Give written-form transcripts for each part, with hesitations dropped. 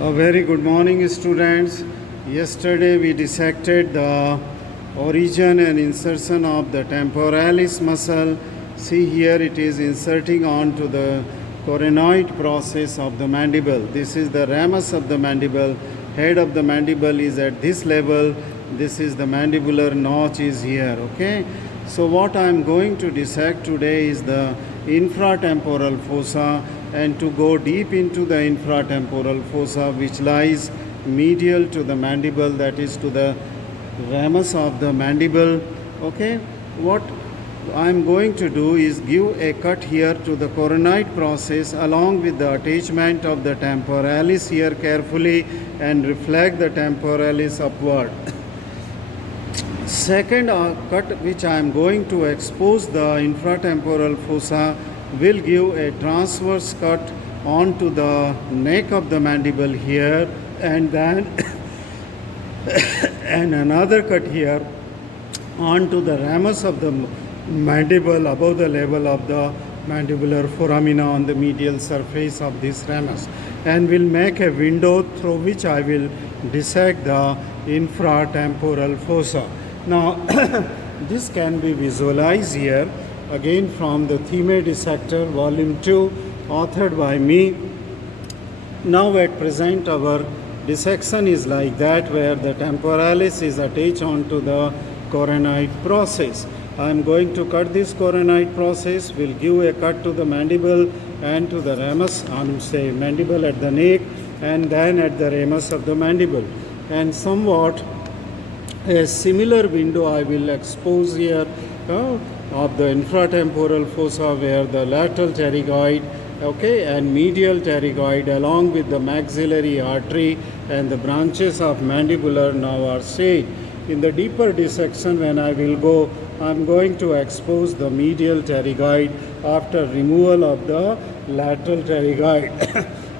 A very good morning, students. Yesterday we dissected the origin and insertion of the temporalis muscle. See here it is inserting onto the coronoid process of the mandible. This is the ramus of the mandible. Head of the mandible is at this level. This is the mandibular notch is here. Okay. So what I am going to dissect today is the infratemporal fossa, and to go deep into the infratemporal fossa which lies medial to the mandible, that is to the ramus of the mandible. Okay, what I am going to do is give a cut here to the coronoid process along with the attachment of the temporalis here carefully and reflect the temporalis upward. Second cut which I am going to expose the infratemporal fossa will give a transverse cut onto the neck of the mandible here, and then and another cut here onto the ramus of the mandible above the level of the mandibular foramina on the medial surface of this ramus, and will make a window through which I will dissect the infratemporal fossa. Now this can be visualized here again from the Theme Dissector volume 2 authored by me. Now at present our dissection is like that, where the temporalis is attached onto the coronoid process. I am going to cut this coronoid process, will give a cut to the mandible and to the ramus, say mandible at the neck and then at the ramus of the mandible, and somewhat a similar window I will expose here of the infratemporal fossa, where the lateral pterygoid, okay, and medial pterygoid along with the maxillary artery and the branches of mandibular nerve are seen. In the deeper dissection when I will go, I am going to expose the medial pterygoid after removal of the lateral pterygoid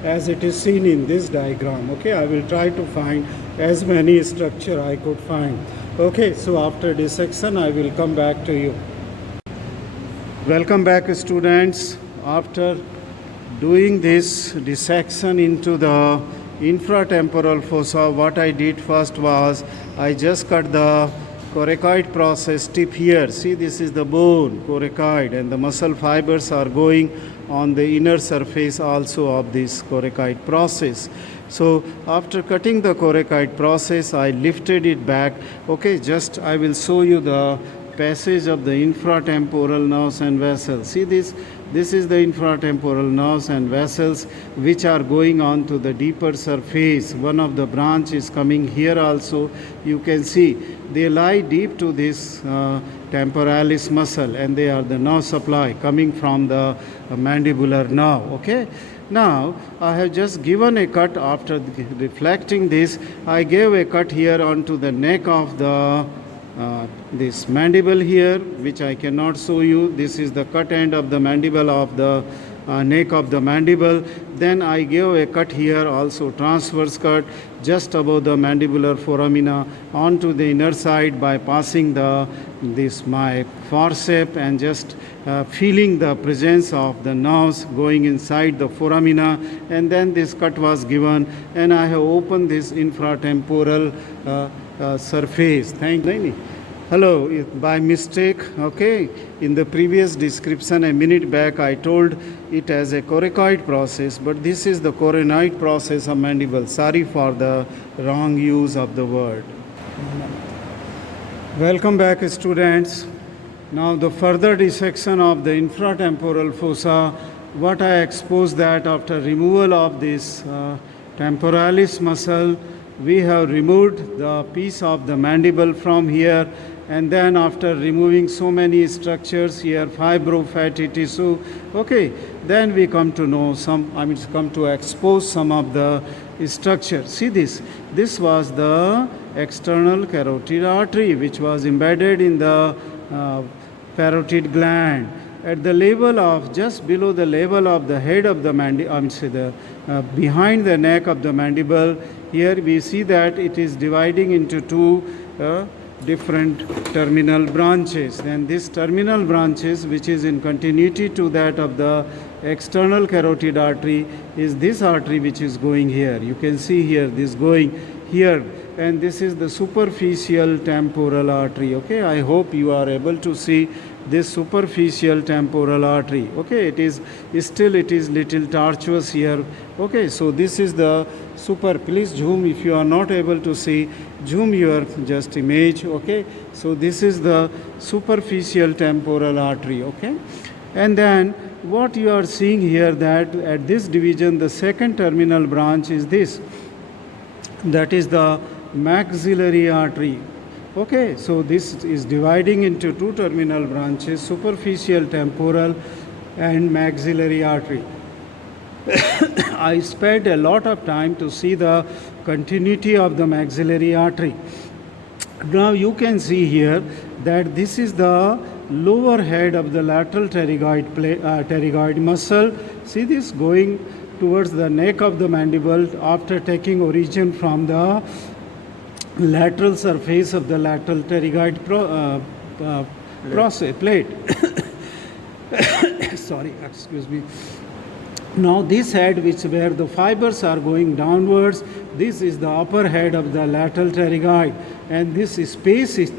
as it is seen in this diagram. Okay, I will try to find as many structure I could find. Okay, so after dissection I will come back to you. Welcome back, students. After doing this dissection into the infratemporal fossa, what I did first was I just cut the coracoid process tip here. See, this is the bone, coracoid, and the muscle fibers are going on the inner surface also of this coracoid process. So after cutting the coracoid process, I lifted it back. Okay, just I will show you the passage of the infratemporal nerves and vessels. See this is the infratemporal nerves and vessels which are going on to the deeper surface. One of the branch is coming here also. You can see they lie deep to this temporalis muscle, and they are the nerve supply coming from the mandibular nerve. Okay. Now I have just given a cut. After reflecting this, I gave a cut here onto the neck of the this mandible here, which I cannot show you. This is the cut end of the mandible of the neck of the mandible. Then I gave a cut here also, transverse cut just above the mandibular foramina onto the inner side by passing this my forceps and just feeling the presence of the nerves going inside the foramina, and then this cut was given, and I have opened this infratemporal surface. Thank you. Hello, by mistake, okay, in the previous description a minute back I told it as a coracoid process, but this is the coronoid process of mandible. Sorry for the wrong use of the word. Welcome back, students. Now the further dissection of the infratemporal fossa, what I exposed that after removal of this temporalis muscle, we have removed the piece of the mandible from here, and then after removing so many structures here, fibrofatty tissue, okay, then we come to know come to expose some of the structure. See this was the external carotid artery which was embedded in the parotid gland at the level of just below the level of the head of the mandible, behind the neck of the mandible. Here we see that it is dividing into two different terminal branches. Then these terminal branches, which is in continuity to that of the external carotid artery is this artery which is going here. You can see here this going here, and this is the superficial temporal artery. Okay, I hope you are able to see this superficial temporal artery. Okay, it is little tortuous here. Okay, so this is the please zoom if you are not able to see, zoom your just image. Okay, so this is the superficial temporal artery. Okay, and then what you are seeing here, that at this division the second terminal branch is this, that is the maxillary artery. Okay, so this is dividing into two terminal branches, superficial temporal and maxillary artery. I spent a lot of time to see the continuity of the maxillary artery. Now you can see here that this is the lower head of the lateral pterygoid muscle. See this going towards the neck of the mandible after taking origin from the lateral surface of the lateral pterygoid plate. Sorry, excuse me. Now this head, which where the fibers are going downwards, this is the upper head of the lateral pterygoid, and this space is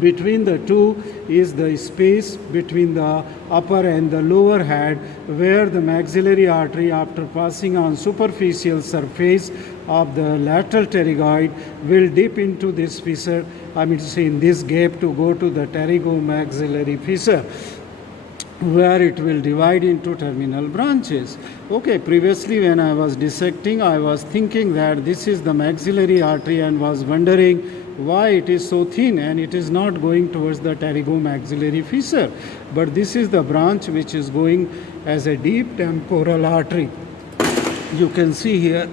between the two is the space between the upper and the lower head, where the maxillary artery, after passing on superficial surface of the lateral pterygoid, will dip into this fissure, I mean to say in this gap, to go to the pterygomaxillary fissure, where it will divide into terminal branches. Okay, previously when I was dissecting, I was thinking that this is the maxillary artery and was wondering why it is so thin and it is not going towards the pterygomaxillary fissure. But this is the branch which is going as a deep temporal artery. You can see here,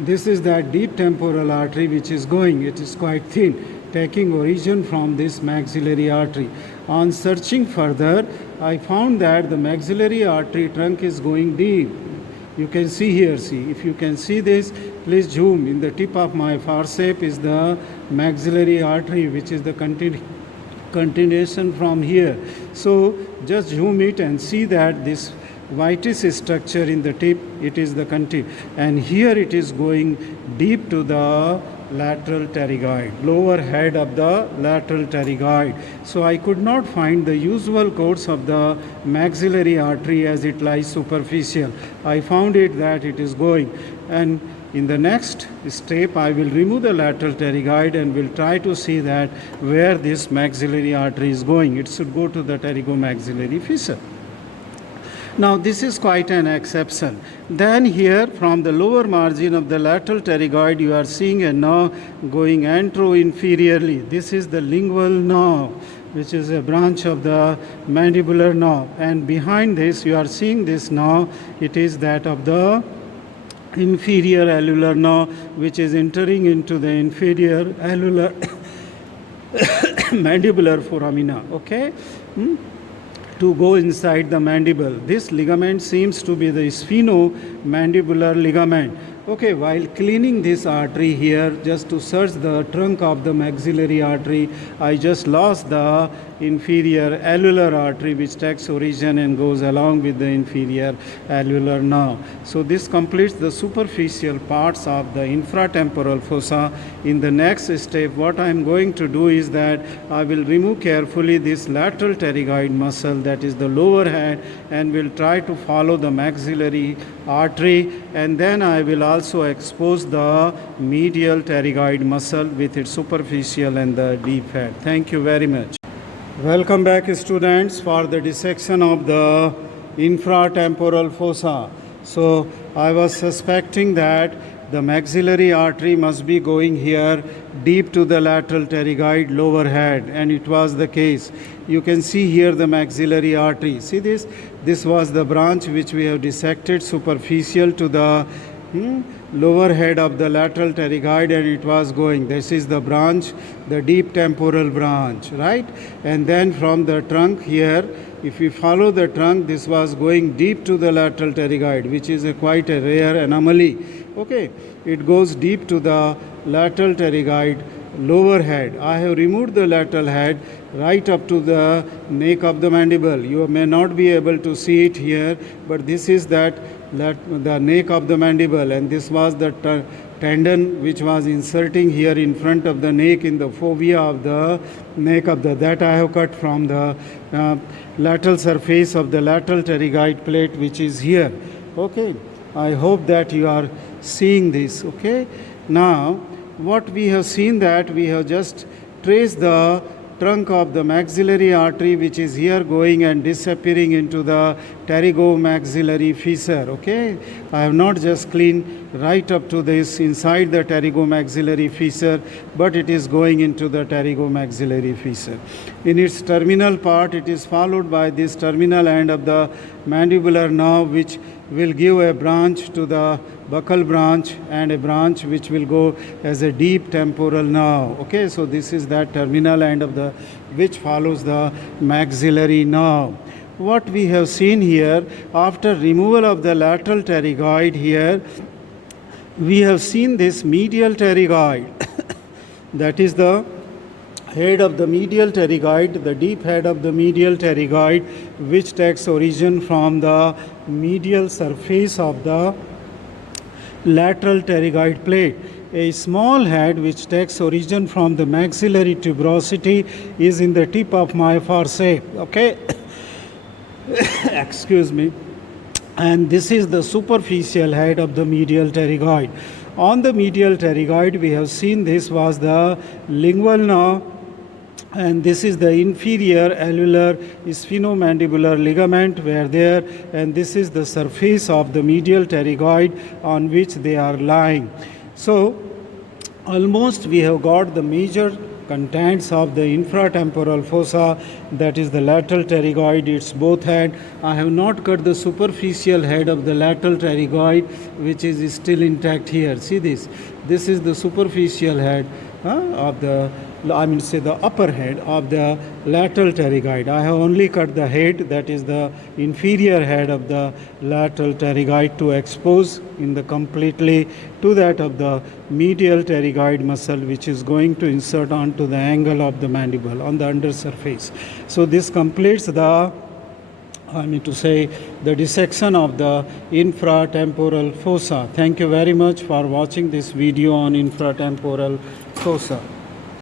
this is that deep temporal artery which is going. It is quite thin, taking origin from this maxillary artery. On searching further, I found that the maxillary artery trunk is going deep. You can see here, see, if you can see this, please zoom. In the tip of my forceps is the maxillary artery, which is the continuation from here. So just zoom it and see that this whitish structure in the tip, it is the and here it is going deep to the lateral pterygoid, lower head of the lateral pterygoid. So I could not find the usual course of the maxillary artery as it lies superficial. I found it that it is going, and in the next step I will remove the lateral pterygoid and will try to see that where this maxillary artery is going. It should go to the pterygomaxillary fissure. Now this is quite an exception. Then here from the lower margin of the lateral pterygoid, you are seeing a nerve going antero-inferiorly. This is the lingual nerve, which is a branch of the mandibular nerve. And behind this, you are seeing this nerve. It is that of the inferior allular nerve, which is entering into the inferior allular mandibular foramina. Okay. To go inside the mandible. This ligament seems to be the sphenomandibular ligament. Okay, while cleaning this artery here, just to search the trunk of the maxillary artery, I just lost the inferior allular artery, which takes origin and goes along with the inferior allular nerve. So this completes the superficial parts of the infratemporal fossa. In the next step, what I am going to do is that I will remove carefully this lateral pterygoid muscle, that is the lower head, and will try to follow the maxillary artery, and then I will also expose the medial pterygoid muscle with its superficial and the deep head. Thank you very much. Welcome back, students, for the dissection of the infratemporal fossa. So I was suspecting that the maxillary artery must be going here deep to the lateral pterygoid lower head, and it was the case. You can see here the maxillary artery. See this? This was the branch which we have dissected superficial to the lower head of the lateral pterygoid, and it was going. This is the branch, the deep temporal branch, right? And then from the trunk here, if we follow the trunk, this was going deep to the lateral pterygoid, which is quite a rare anomaly. Okay, it goes deep to the lateral pterygoid lower head. I have removed the lateral head right up to the neck of the mandible. You may not be able to see it here, but this is the neck of the mandible, and this was the tendon which was inserting here in front of the neck in the fovea of the neck of the, that I have cut from the lateral surface of the lateral pterygoid plate, which is here. Okay, I hope that you are seeing this. Okay, now what we have seen, that we have just traced the trunk of the maxillary artery, which is here going and disappearing into the pterygomaxillary fissure. Okay, I have not just cleaned right up to this inside the pterygomaxillary fissure, but it is going into the pterygomaxillary fissure. In its terminal part, it is followed by this terminal end of the mandibular nerve, which will give a branch to the buccal branch, and a branch which will go as a deep temporal nerve. Okay, so this is that terminal end of the, which follows the maxillary nerve. What we have seen here, after removal of the lateral pterygoid here, we have seen this medial pterygoid. That is the head of the medial pterygoid, the deep head of the medial pterygoid, which takes origin from the medial surface of the lateral pterygoid plate. A small head which takes origin from the maxillary tuberosity is in the tip of my forceps. Okay, excuse me. And this is the superficial head of the medial pterygoid. On the medial pterygoid, we have seen this was the lingual nerve, and this is the inferior alveolar sphenomandibular ligament were there, and this is the surface of the medial pterygoid on which they are lying. So almost we have got the major contents of the infratemporal fossa, that is the lateral pterygoid, its both head. I have not cut the superficial head of the lateral pterygoid, which is still intact here. See this. This is the superficial head of the, the upper head of the lateral pterygoid. I have only cut the head, that is the inferior head of the lateral pterygoid, to expose in the completely to that of the medial pterygoid muscle, which is going to insert onto the angle of the mandible on the under surface. So this completes the, the dissection of the infratemporal fossa. Thank you very much for watching this video on infratemporal fossa.